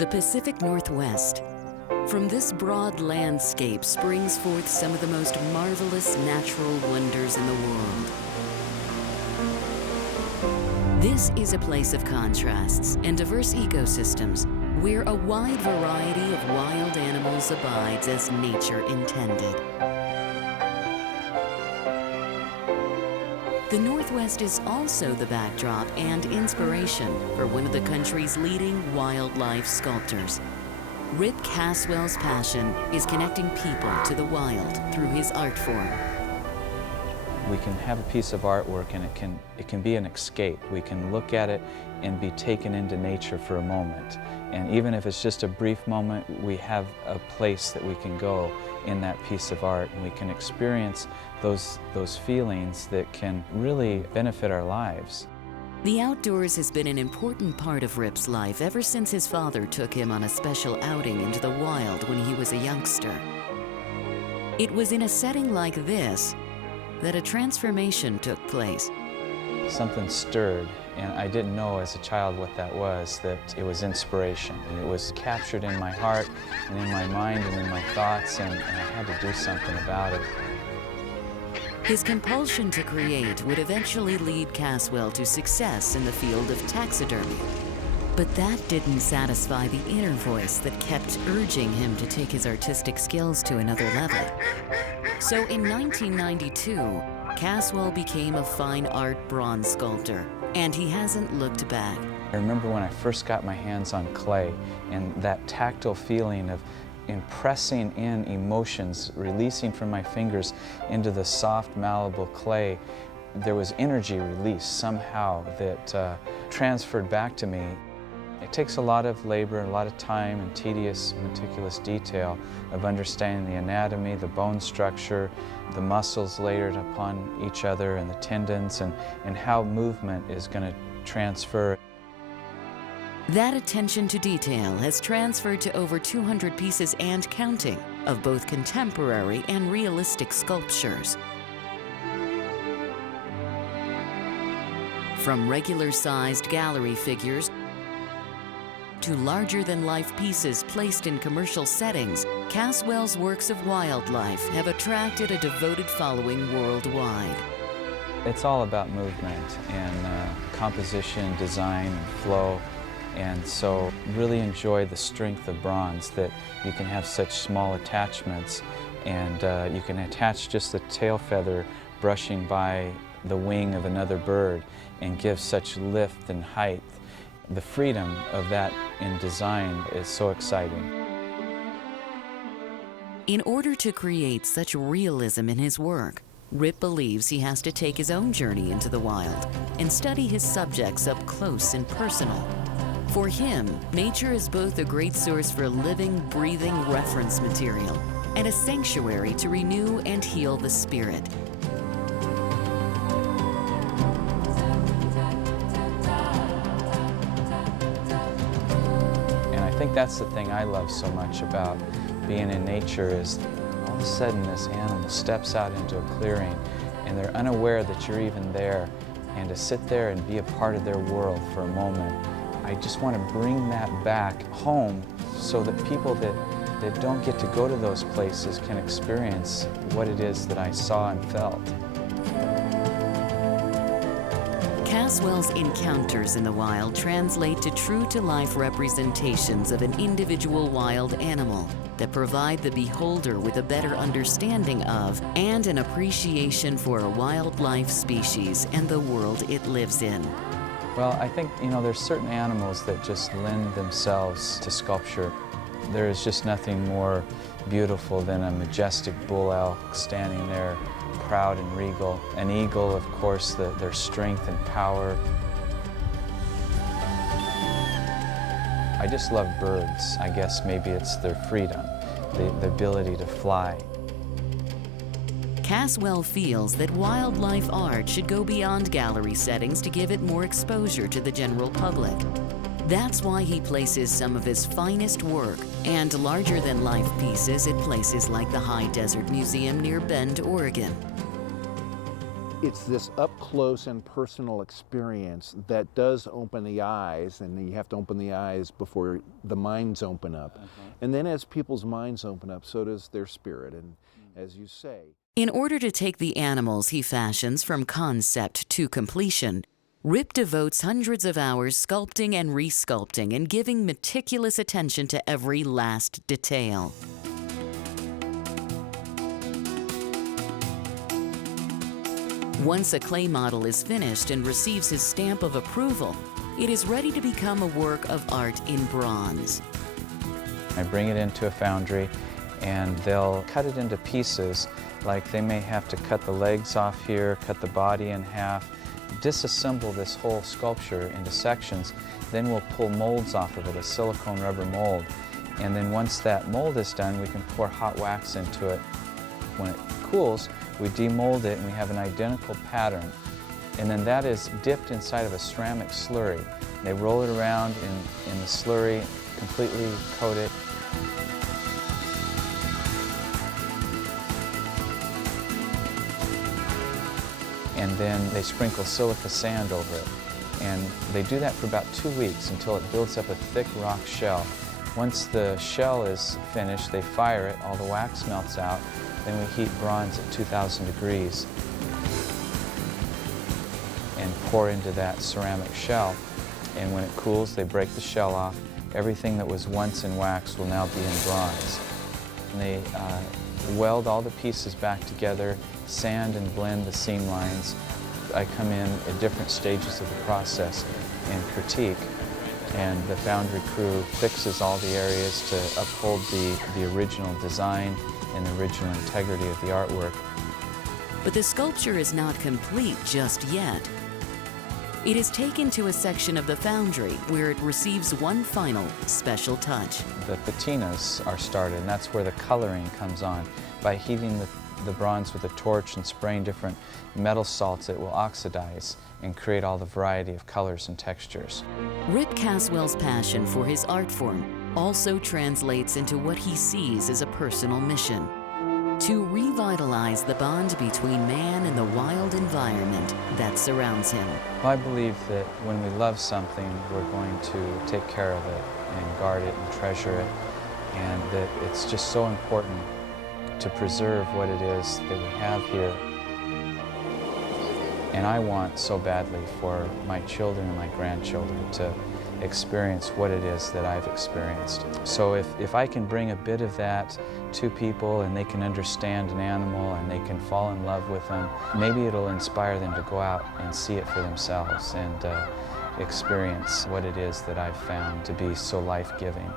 The Pacific Northwest. From this broad landscape springs forth some of the most marvelous natural wonders in the world. This is a place of contrasts and diverse ecosystems where a wide variety of wild animals abides as nature intended. The Northwest is also the backdrop and inspiration for one of the country's leading wildlife sculptors. Rip Caswell's passion is connecting people to the wild through his art form. We can have a piece of artwork and it can be an escape. We can look at it and be taken into nature for a moment. And even if it's just a brief moment, we have a place that we can go in that piece of art, and we can experience those feelings that can really benefit our lives. The outdoors has been an important part of Rip's life ever since his father took him on a special outing into the wild when he was a youngster. It was in a setting like this that a transformation took place. Something stirred, and I didn't know as a child what that was, that it was inspiration. And it was captured in my heart and in my mind and in my thoughts, and I had to do something about it. His compulsion to create would eventually lead Caswell to success in the field of taxidermy. But that didn't satisfy the inner voice that kept urging him to take his artistic skills to another level. So in 1992, Caswell became a fine art bronze sculptor, and he hasn't looked back. I remember when I first got my hands on clay and that tactile feeling of impressing in emotions, releasing from my fingers into the soft, malleable clay. There was energy released somehow that transferred back to me. It takes a lot of labor, a lot of time and tedious, meticulous detail of understanding the anatomy, the bone structure, the muscles layered upon each other, and the tendons, and how movement is going to transfer. That attention to detail has transferred to over 200 pieces and counting of both contemporary and realistic sculptures. From regular-sized gallery figures to larger-than-life pieces placed in commercial settings, Caswell's works of wildlife have attracted a devoted following worldwide. It's all about movement and composition, design, and flow. And so really enjoy the strength of bronze, that you can have such small attachments, and you can attach just the tail feather brushing by the wing of another bird and give such lift and height. The freedom of that in design is so exciting. In order to create such realism in his work, Rip believes he has to take his own journey into the wild and study his subjects up close and personal. For him, nature is both a great source for living, breathing reference material and a sanctuary to renew and heal the spirit. And I think that's the thing I love so much about being in nature, is all of a sudden this animal steps out into a clearing and they're unaware that you're even there, and to sit there and be a part of their world for a moment. I just want to bring that back home so that people that don't get to go to those places can experience what it is that I saw and felt. Caswell's encounters in the wild translate to true-to-life representations of an individual wild animal that provide the beholder with a better understanding of and an appreciation for a wildlife species and the world it lives in. Well, I think, there's certain animals that just lend themselves to sculpture. There is just nothing more beautiful than a majestic bull elk standing there, proud and regal. An eagle, of course, their strength and power. I just love birds. I guess maybe it's their freedom, the ability to fly. Caswell feels that wildlife art should go beyond gallery settings to give it more exposure to the general public. That's why he places some of his finest work and larger-than-life pieces at places like the High Desert Museum near Bend, Oregon. It's this up-close and personal experience that does open the eyes, and you have to open the eyes before the minds open up. And then as people's minds open up, so does their spirit, and as you say. In order to take the animals he fashions from concept to completion, Rip devotes hundreds of hours sculpting and resculpting and giving meticulous attention to every last detail. Once a clay model is finished and receives his stamp of approval, it is ready to become a work of art in bronze. I bring it into a foundry and they'll cut it into pieces, like they may have to cut the legs off here, cut the body in half, disassemble this whole sculpture into sections. Then we'll pull molds off of it, a silicone rubber mold. And then once that mold is done, we can pour hot wax into it. When it cools, we demold it and we have an identical pattern. And then that is dipped inside of a ceramic slurry. They roll it around in the slurry, completely coat it. And then they sprinkle silica sand over it. And they do that for about 2 weeks until it builds up a thick rock shell. Once the shell is finished, they fire it, all the wax melts out, then we heat bronze at 2,000 degrees and pour into that ceramic shell. And when it cools, they break the shell off. Everything that was once in wax will now be in bronze. And they weld all the pieces back together, sand and blend the seam lines. I come in at different stages of the process and critique, and the foundry crew fixes all the areas to uphold the original design and the original integrity of the artwork. But the sculpture is not complete just yet. It is taken to a section of the foundry where it receives one final special touch. The patinas are started, and that's where the coloring comes on. By heating the bronze with a torch and spraying different metal salts, it will oxidize and create all the variety of colors and textures. Rip Caswell's passion for his art form also translates into what he sees as a personal mission: to revitalize the bond between man and the wild environment that surrounds him. Well, I believe that when we love something, we're going to take care of it and guard it and treasure it, and that it's just so important to preserve what it is that we have here. And I want so badly for my children and my grandchildren to experience what it is that I've experienced. So if I can bring a bit of that to people and they can understand an animal and they can fall in love with them, maybe it'll inspire them to go out and see it for themselves and experience what it is that I've found to be so life-giving.